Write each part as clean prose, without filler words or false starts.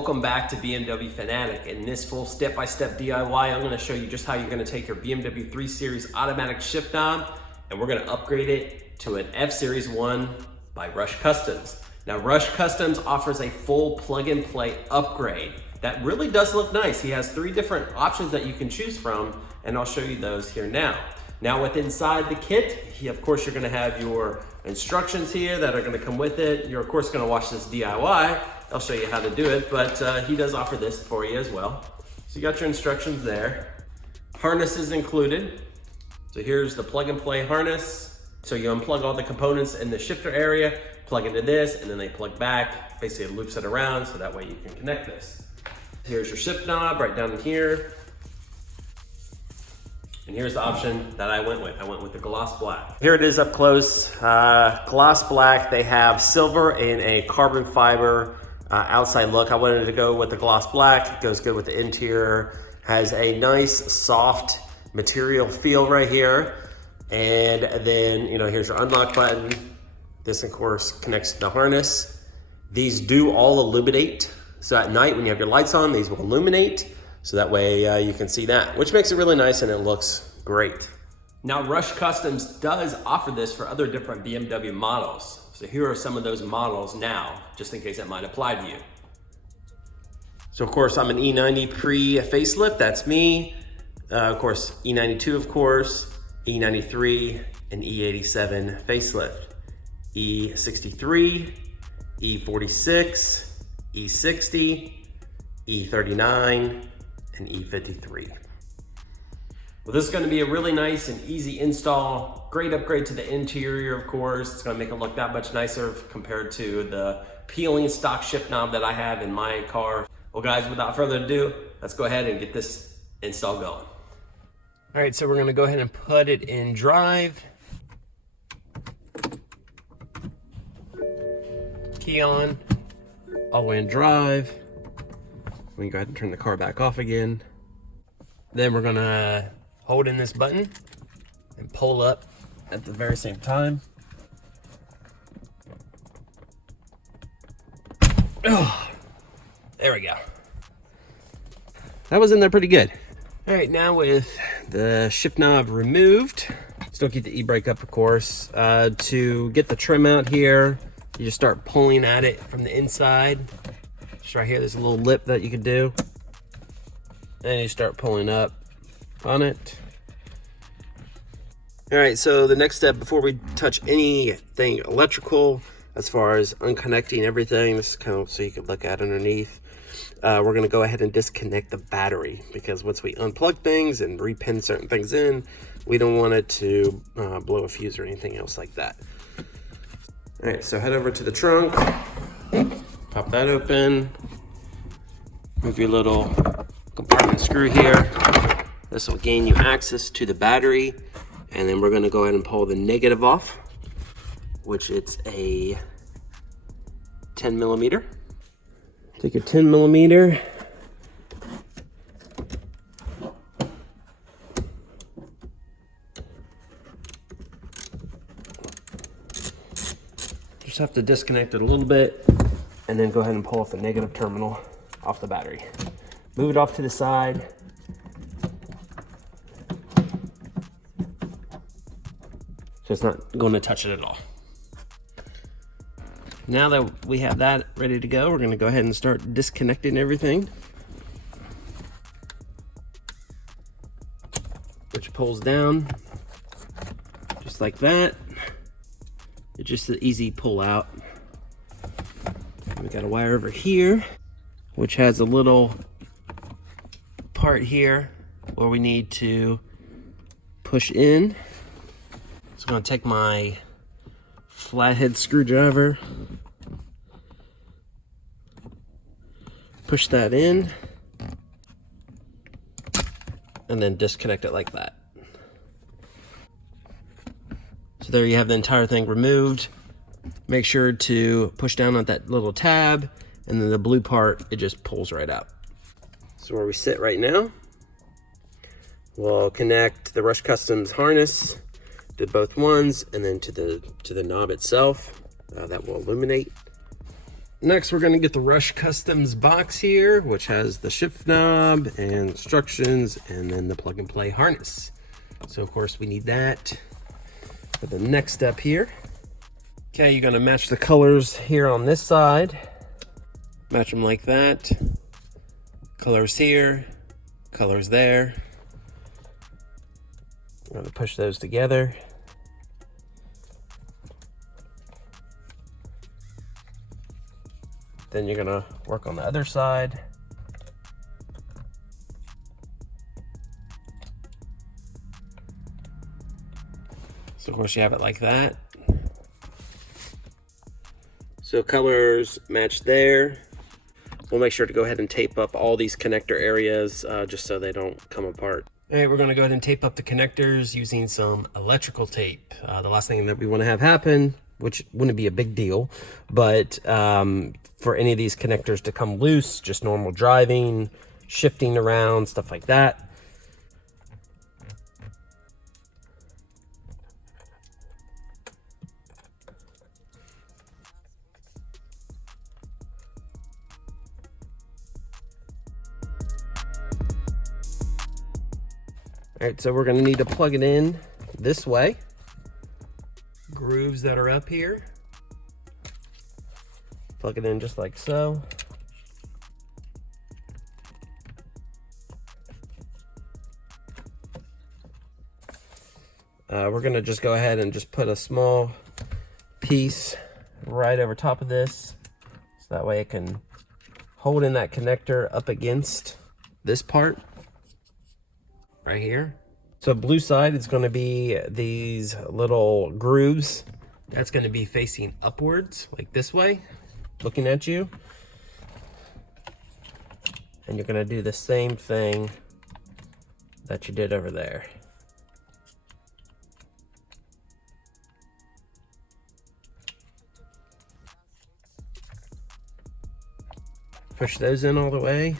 welcome back to BMW Fanatic. In this full step-by-step DIY, I'm gonna show you just how you're gonna take your BMW 3 Series automatic shift knob and we're gonna upgrade it to an F-Series 1 by Rush Customs. Now, Rush Customs offers a full plug-and-play upgrade that really does look nice. He has 3 different options that you can choose from, and I'll show you those here now. Now, with inside the kit, of course, you're gonna have your instructions here that are gonna come with it. You're of course gonna watch this DIY. I'll show you how to do it, but he does offer this for you as well. So you got your instructions there. Harness is included. So here's the plug and play harness. So you unplug all the components in the shifter area, plug into this, and then they plug back. Basically it loops it around so that way you can connect this. Here's your shift knob right down in here. And here's the option that I went with. I went with the gloss black. Here it is up close. Gloss black. They have silver and a carbon fiber outside look. I wanted to go with the gloss black. It goes good with the interior. Has a nice soft material feel right here. And then, here's your unlock button. This, of course, connects to the harness. These do all illuminate. So at night when you have your lights on, these will illuminate. So that way you can see that, which makes it really nice and it looks great. Now, Rush Customs does offer this for other different BMW models. So here are some of those models now, just in case that might apply to you. So of course, I'm an E90 pre-facelift, that's me. Of course, E92, of course, E93, and E87 facelift. E63, E46, E60, E39, and E53. Well, this is going to be a really nice and easy install. Great upgrade to the interior, of course. It's going to make it look that much nicer compared to the peeling stock shift knob that I have in my car. Well, guys, without further ado, let's go ahead and get this install going. All right, so we're going to go ahead and put it in drive. Key on, all the way in drive. We can go ahead and turn the car back off again. Then we're gonna hold in this button and pull up at the very same time. Oh, there we go. That was in there pretty good. All right, now with the shift knob removed, still keep the e-brake up, of course. To get the trim out here, you just start pulling at it from the inside. Just right here, there's a little lip that you can do. And you start pulling up on it. All right, so the next step before we touch anything electrical, as far as unconnecting everything, this is kind of so you can look at underneath. We're gonna go ahead and disconnect the battery because once we unplug things and repin certain things in, we don't want it to blow a fuse or anything else like that. All right, so head over to the trunk, pop that open, move your little compartment screw here. This will gain you access to the battery, and then we're gonna go ahead and pull the negative off, which it's a 10 millimeter. Take your 10 millimeter, just have to disconnect it a little bit, and then go ahead and pull off the negative terminal off the battery. Move it off to the side. So it's not going to touch it at all. Now that we have that ready to go, we're going to go ahead and start disconnecting everything. Which pulls down just like that. It's just an easy pull out. We got a wire over here, which has a little part here where we need to push in. So I'm going to take my flathead screwdriver, push that in, and then disconnect it like that. So there you have the entire thing removed. Make sure to push down on that little tab, and then the blue part, it just pulls right out. So where we sit right now, we'll connect the Rush Customs harness to both ones, and then to the knob itself that will illuminate. Next, we're going to get the Rush Customs box here, which has the shift knob and instructions, and then the plug and play harness. So of course we need that for the next step here. Okay, you're going to match the colors here on this side. Match them like that. Colors here, colors there. I'm going to push those together. Then you're gonna work on the other side. So of course you have it like that. So colors match there. We'll make sure to go ahead and tape up all these connector areas just so they don't come apart. All right, we're gonna go ahead and tape up the connectors using some electrical tape. The last thing that we wanna have happen, which wouldn't be a big deal, but for any of these connectors to come loose, just normal driving, shifting around, stuff like that. All right, so we're gonna need to plug it in this way. Grooves that are up here. Plug it in just like so. We're gonna just go ahead and just put a small piece right over top of this, so that way it can hold in that connector up against this part right here. So blue side is going to be these little grooves. That's going to be facing upwards, like this way, looking at you. And you're going to do the same thing that you did over there. Push those in all the way.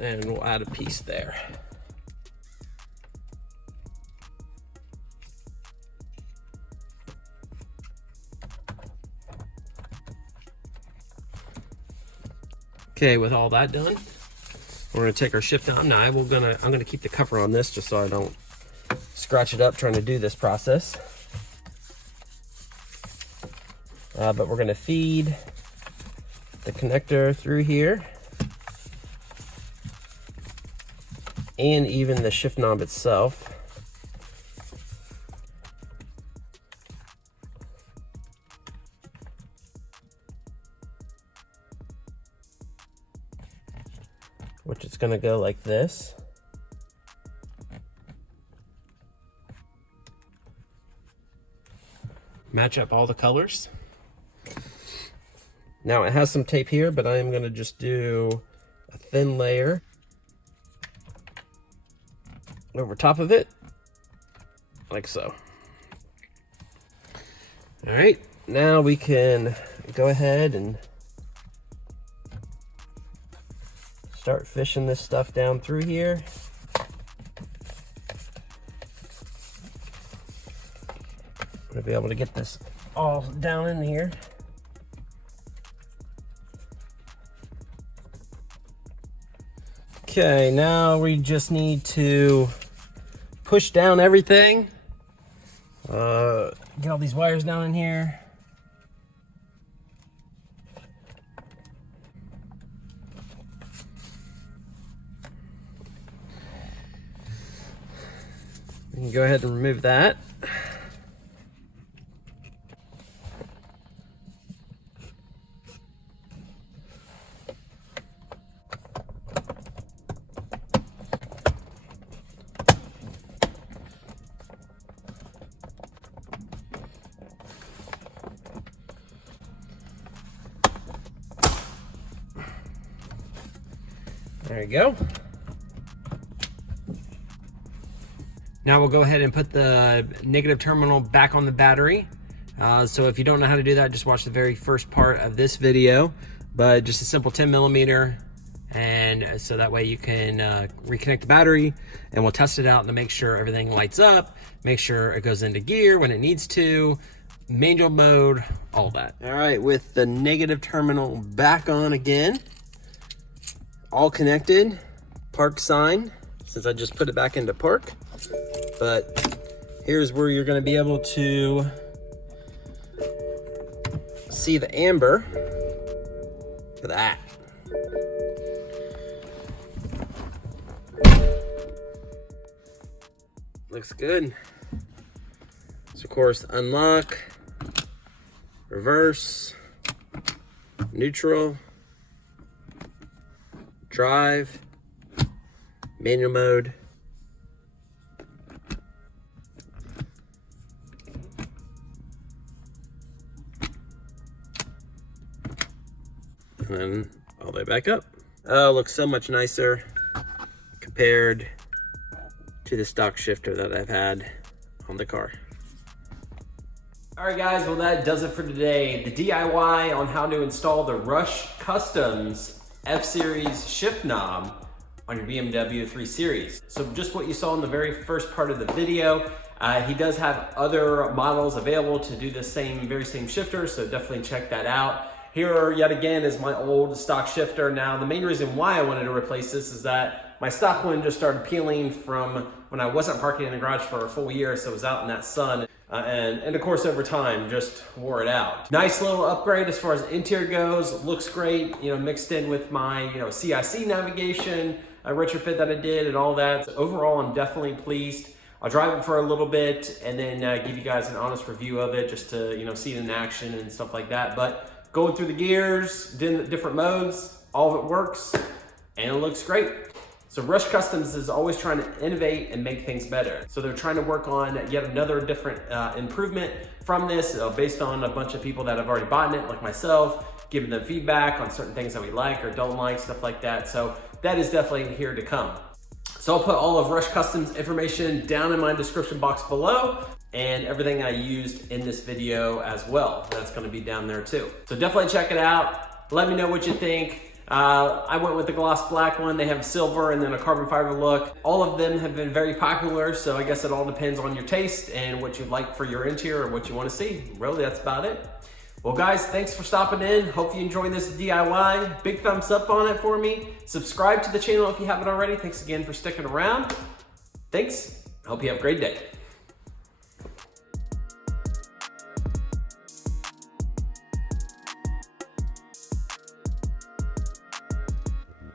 And we'll add a piece there. Okay, with all that done, we're gonna take our shift knob. Now I'm gonna keep the cover on this just so I don't scratch it up trying to do this process. But we're gonna feed the connector through here, and even the shift knob itself. Which is going to go like this. Match up all the colors. Now it has some tape here, but I am going to just do a thin layer over top of it, like so. All right, now we can go ahead and start fishing this stuff down through here. I'm gonna be able to get this all down in here. Okay, now we just need to push down everything. Get all these wires down in here. We can go ahead and remove that. There you go. Now we'll go ahead and put the negative terminal back on the battery. So if you don't know how to do that, just watch the very first part of this video. But just a simple 10 millimeter And so that way you can reconnect the battery, and we'll test it out to make sure everything lights up, make sure it goes into gear when it needs to, manual mode, all that. All right, with the negative terminal back on again, all connected, park sign, since I just put it back into park. But here's where you're gonna be able to see the amber. Look at that. Looks good. So of course, unlock, reverse, neutral, drive, manual mode, and then all the way back up. Oh, looks so much nicer compared to the stock shifter that I've had on the car. All right guys, well that does it for today. The DIY on how to install the Rush Customs F-Series shift knob on your BMW 3 Series. So just what you saw in the very first part of the video, he does have other models available to do the very same shifter, so definitely check that out. Here yet again is my old stock shifter. Now the main reason why I wanted to replace this is that my stock one just started peeling from when I wasn't parking in the garage for a full year, so it was out in that sun. And of course over time just wore it out. Nice little upgrade as far as interior goes, looks great, you know, mixed in with my CIC navigation retrofit that I did and all that. So overall I'm definitely pleased. I'll drive it for a little bit and then give you guys an honest review of it just to see it in action and stuff like that. But going through the gears, different modes, all of it works and it looks great. So Rush Customs is always trying to innovate and make things better. So they're trying to work on yet another different improvement from this based on a bunch of people that have already bought it, like myself, giving them feedback on certain things that we like or don't like, stuff like that. So that is definitely here to come. So I'll put all of Rush Customs information down in my description box below, and everything I used in this video as well. That's gonna be down there too. So definitely check it out. Let me know what you think. I went with the gloss black one. They have silver and then a carbon fiber look. All of them have been very popular, so I guess it all depends on your taste and what you like for your interior or what you want to see. Really, that's about it. Well guys, thanks for stopping in. Hope you enjoyed this DIY. Big thumbs up on it for me. Subscribe to the channel if you haven't already. Thanks again for sticking around. Thanks. Hope you have a great day.